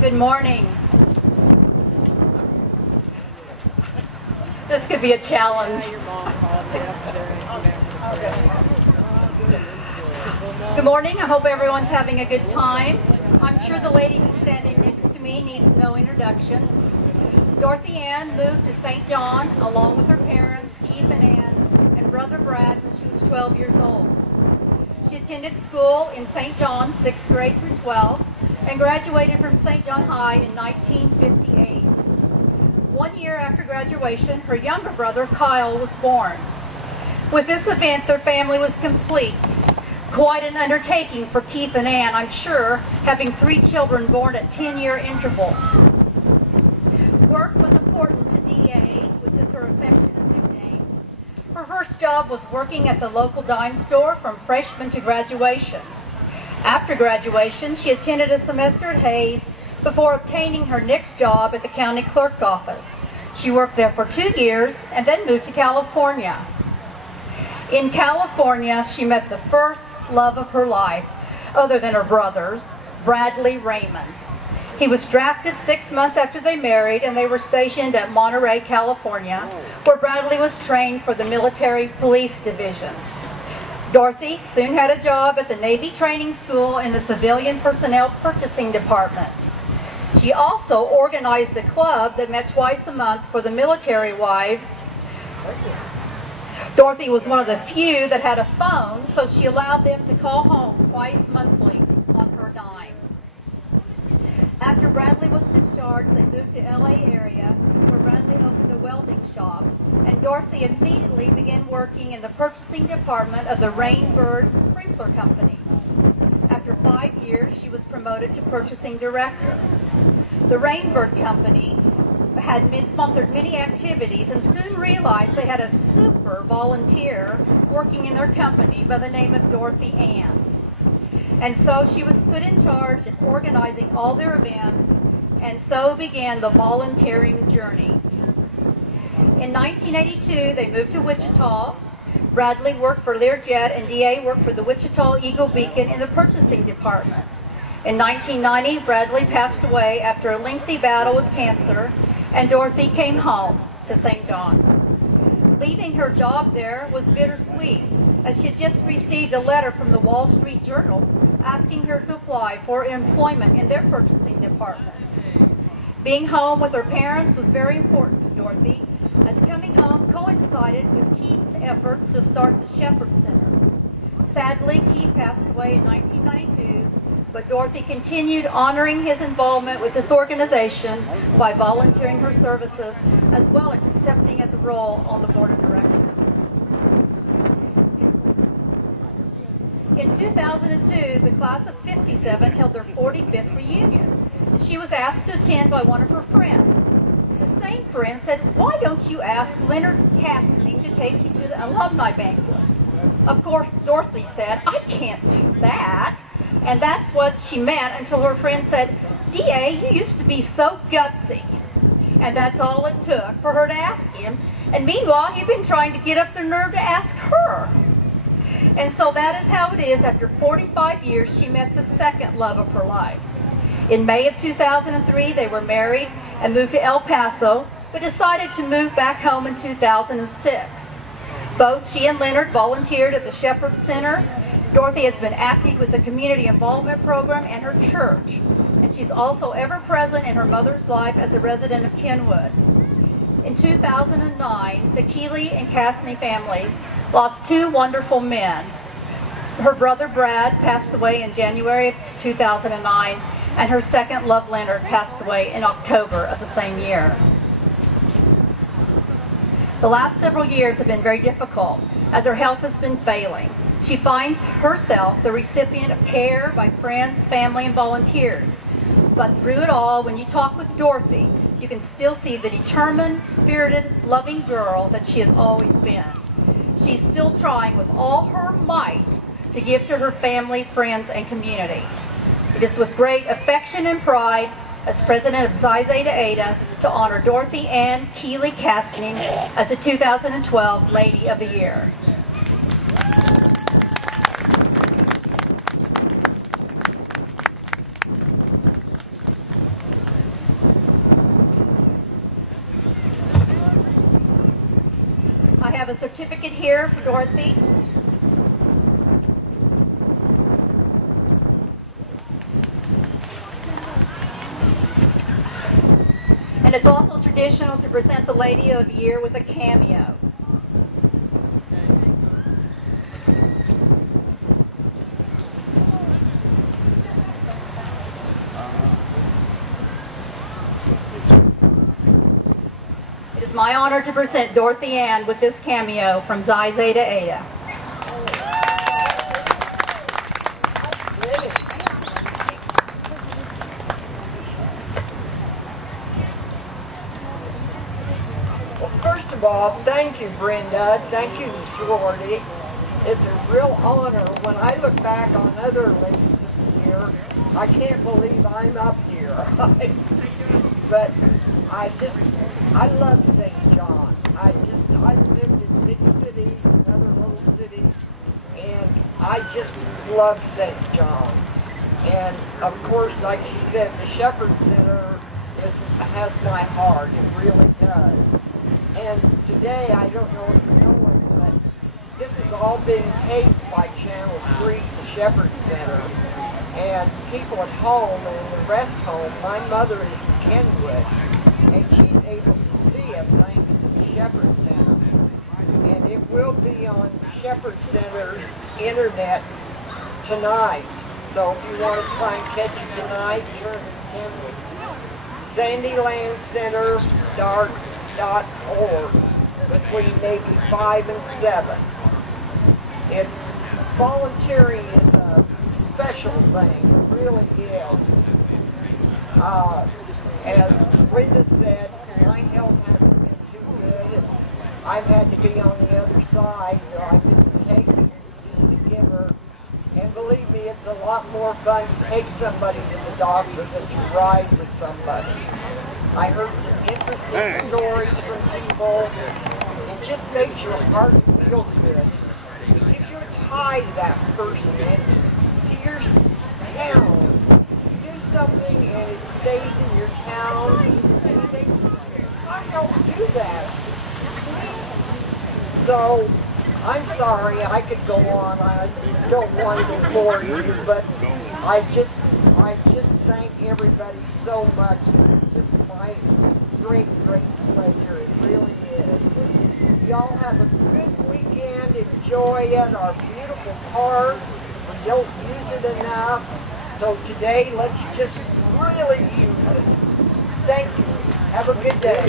Good morning. This could be a challenge. Good morning. I hope everyone's having a good time. I'm sure the lady who's standing next to me needs no introduction. Dorothy Ann moved to St. John along with her parents, Keith and Ann, and brother Brad when she was 12 years old. She attended school in St. John, 6th grade through 12, and graduated from St. John High in 1958. 1 year after graduation, her younger brother, Kyle, was born. With this event, their family was complete. Quite an undertaking for Keith and Ann, I'm sure, having 3 children born at 10-year intervals. Work was important to D.A., which is her affectionate nickname. Her first job was working at the local dime store from freshman to graduation. After graduation, she attended a semester at Hayes before obtaining her next job at the county clerk office. She worked there for 2 years and then moved to California. In California, she met the first love of her life, other than her brothers, Bradley Raymond. He was drafted 6 months after they married, and they were stationed at Monterey, California, where Bradley was trained for the military police division. Dorothy soon had a job at the Navy Training School in the Civilian Personnel Purchasing Department. She also organized a club that met twice a month for the military wives. Dorothy was one of the few that had a phone, so she allowed them to call home twice monthly on her dime. After Bradley was discharged, they moved to LA area, where Bradley opened a welding shop, and Dorothy immediately began working in the purchasing department of the Rainbird Sprinkler Company. After 5 years, she was promoted to purchasing director. The Rainbird Company had sponsored many activities and soon realized they had a super volunteer working in their company by the name of Dorothy Ann. And so she was put in charge of organizing all their events, and so began the volunteering journey. In 1982, they moved to Wichita. Bradley worked for Learjet, and D.A. worked for the Wichita Eagle Beacon in the purchasing department. In 1990, Bradley passed away after a lengthy battle with cancer, and Dorothy came home to St. John. Leaving her job there was bittersweet, as she had just received a letter from the Wall Street Journal asking her to apply for employment in their purchasing department. Being home with her parents was very important to Dorothy, as coming home coincided with Keith's efforts to start the Shepherd Center. Sadly, Keith passed away in 1992, but Dorothy continued honoring his involvement with this organization by volunteering her services, as well as accepting as a role on the board of directors. In 2002, the class of 57 held their 45th reunion. She was asked to attend by one of her friends. The same friend said, "Why don't you ask Leonard Casting to take you to the alumni banquet?" Of course, Dorothy said, "I can't do that." And that's what she meant until her friend said, "D.A., you used to be so gutsy." And that's all it took for her to ask him. And meanwhile, he'd been trying to get up the nerve to ask her. And so that is how it is. After 45 years, she met the second love of her life. In May of 2003, they were married and moved to El Paso, but decided to move back home in 2006. Both she and Leonard volunteered at the Shepherd Center. Dorothy has been active with the Community Involvement Program and her church, and she's also ever present in her mother's life as a resident of Kenwood. In 2009, the Keeley and Cassney families lost 2 wonderful men. Her brother Brad passed away in January of 2009, and her second love, Leonard, passed away in October of the same year. The last several years have been very difficult, as her health has been failing. She finds herself the recipient of care by friends, family, and volunteers. But through it all, when you talk with Dorothy, you can still see the determined, spirited, loving girl that she has always been. She's still trying with all her might to give to her family, friends, and community. It is with great affection and pride, as president of Xi Zeta Eta, to honor Dorothy Ann Keeley Casting as the 2012 Lady of the Year. I have a certificate here for Dorothy. And it's also traditional to present the Lady of the Year with a cameo. It is my honor to present Dorothy Ann with this cameo from Xi Zeta Eta. First of all, thank you, Brenda. Thank you, sorority. It's a real honor. When I look back on other ladies of the year, I can't believe I'm up here. But I love St. John. I lived in big cities and other little cities, and I just love St. John. And of course, like she said, the Shepherd Center has my heart. It really does. And today, I don't know if you know it, but this is all being taped by Channel 3, the Shepherd Center. And people at home and in the rest home, my mother is in Kenwood, and she's able to see it thanks to the Shepherd Center. And it will be on the Shepherd Center's internet tonight. So if you want to try and catch it tonight, turn to Kenwood. SandyLandCenter.org between maybe 5 and 7. Volunteering is a special thing, it really is. As Brenda said, my health hasn't been too good. I've had to be on the other side, I've been taking the giver. And believe me, it's a lot more fun to take somebody to the doctor than to ride with somebody. I heard some interesting stories from people. It just makes your heart feel good. If you're tied to that person to your town, you do something and it stays in your town, and they don't do that. So, I'm sorry, I could go on. I don't want to bore you, but I just thank everybody so much. It's just my great pleasure. It really is. Y'all have a good weekend. Enjoy it. Our beautiful park. We don't use it enough. So today, let's just really use it. Thank you. Have a good day.